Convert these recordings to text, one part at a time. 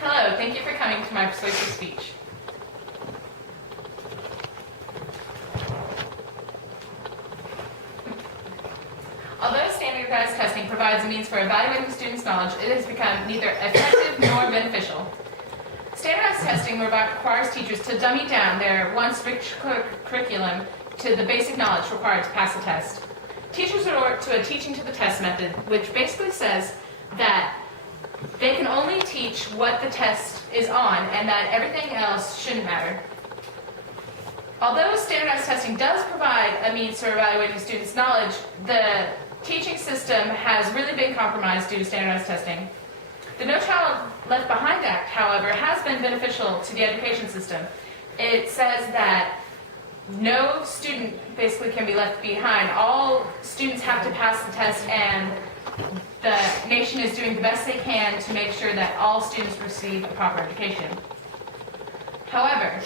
Hello, thank you for coming to my persuasive speech. Although standardized testing provides a means for evaluating students' knowledge, it has become neither effective nor beneficial. Standardized testing requires teachers to dummy down their once rich curriculum to the basic knowledge required to pass the test. Teachers resort to a teaching to the test method, which basically says that they can only teach what the test is on and that everything else shouldn't matter. Although standardized testing does provide a means for evaluating students' knowledge, the teaching system has really been compromised due to standardized testing. The No Child Left Behind Act, however, has been beneficial to the education system. It says that no student basically can be left behind. All students have to pass the test, and the nation is doing the best they can to make sure that all students receive a proper education. However,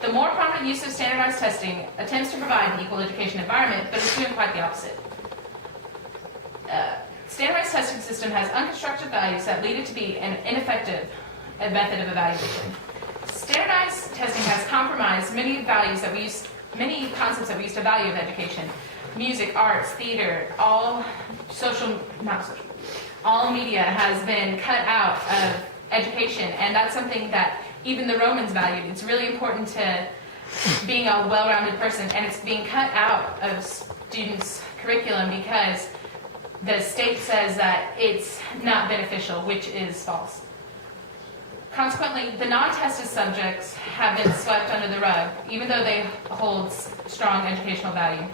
the more prominent use of standardized testing attempts to provide an equal education environment, but is doing quite the opposite. Standardized testing system has unconstructed values that lead it to be an ineffective method of evaluation. Standardized testing has compromised many concepts that we used to value in education. Music, arts, theater, all media has been cut out of education, and that's something that even the Romans valued. It's really important to being a well-rounded person, and it's being cut out of students' curriculum because the state says that it's not beneficial, which is false. Consequently, the non-tested subjects have been swept under the rug, even though they hold strong educational value.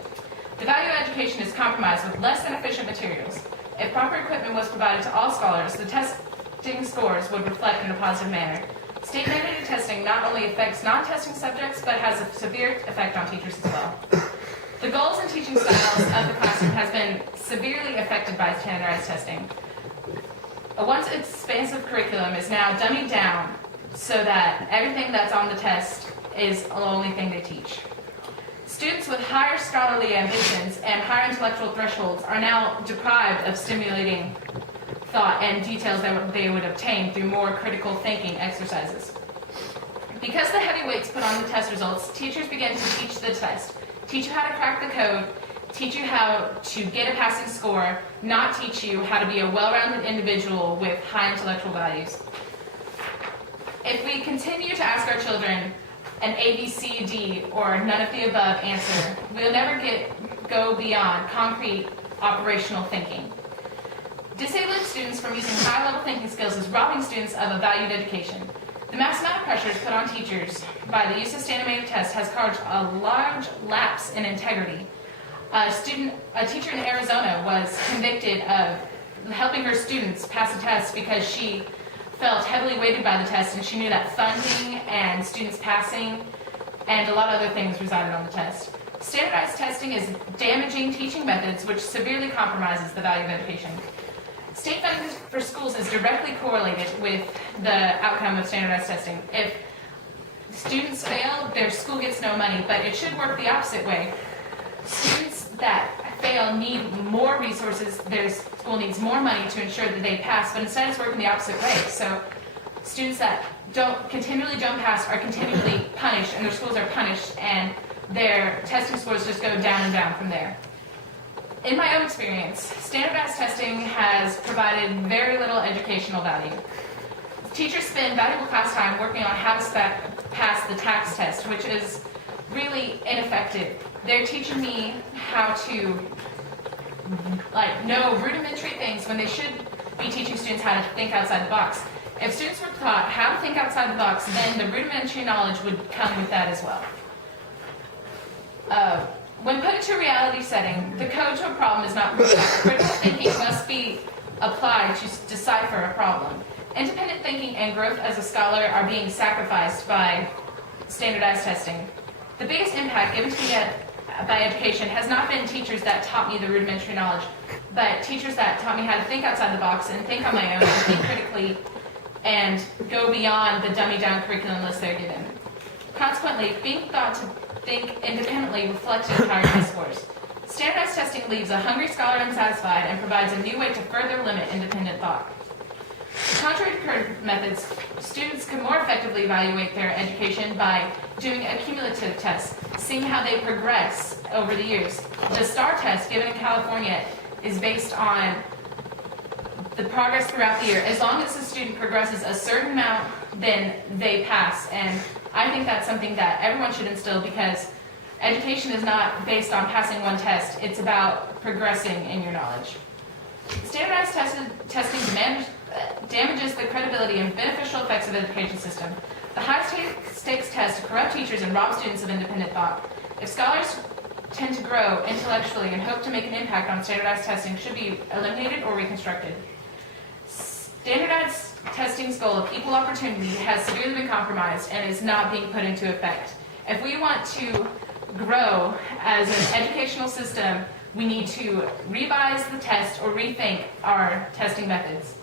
The value of education is compromised with less than efficient materials. If proper equipment was provided to all scholars, the testing scores would reflect in a positive manner. State-mandated testing not only affects non-testing subjects, but has a severe effect on teachers as well. The goals and teaching styles of the classroom has been severely affected by standardized testing. A once expansive curriculum is now dummied down so that everything that's on the test is the only thing they teach. Students with higher scholarly ambitions and higher intellectual thresholds are now deprived of stimulating thought and details that they would obtain through more critical thinking exercises. Because the heavy weights put on the test results, teachers begin to teach the test, teach you how to crack the code, teach you how to get a passing score, not teach you how to be a well-rounded individual with high intellectual values. If we continue to ask our children an A, B, C, D, or none of the above answer, we'll never go beyond concrete operational thinking. Disabling students from using high-level thinking skills is robbing students of a valued education. The mass amount of pressures put on teachers by the use of standardized tests has caused a large lapse in integrity. A teacher in Arizona was convicted of helping her students pass a test because she felt heavily weighted by the test, and she knew that funding and students passing and a lot of other things resided on the test. Standardized testing is damaging teaching methods, which severely compromises the value of education. State funding for schools is directly correlated with the outcome of standardized testing. If students fail, their school gets no money, but it should work the opposite way. Students that fail need more resources, their school needs more money to ensure that they pass, but instead it's working the opposite way. So students that continually don't pass are continually punished, and their schools are punished, and their testing scores just go down and down from there. In my own experience, standardized testing has provided very little educational value. Teachers spend valuable class time working on how to pass the tax test, which is really ineffective. They're teaching me how to know rudimentary things when they should be teaching students how to think outside the box. If students were taught how to think outside the box, then the rudimentary knowledge would come with that as well. When put into a reality setting, the code to a problem is not perfect. Critical thinking must be applied to decipher a problem. Independent thinking and growth as a scholar are being sacrificed by standardized testing. The biggest impact given to me by education has not been teachers that taught me the rudimentary knowledge, but teachers that taught me how to think outside the box and think on my own and think critically and go beyond the dummy-down curriculum list they're given. Consequently, being taught to think independently reflected in higher test scores. Standardized testing leaves a hungry scholar unsatisfied and provides a new way to further limit independent thought. The contrary to current methods, students can more effectively evaluate their education by doing a cumulative test, seeing how they progress over the years. The STAR test given in California is based on the progress throughout the year. As long as the student progresses a certain amount, then they pass. And I think that's something that everyone should instill, because education is not based on passing one test. It's about progressing in your knowledge. Standardized testing damages the credibility and beneficial effects of the education system. The high-stakes test corrupt teachers and rob students of independent thought. If scholars tend to grow intellectually and hope to make an impact on standardized testing, should be eliminated or reconstructed. Standardized testing's goal of equal opportunity has severely been compromised and is not being put into effect. If we want to grow as an educational system, we need to revise the test or rethink our testing methods.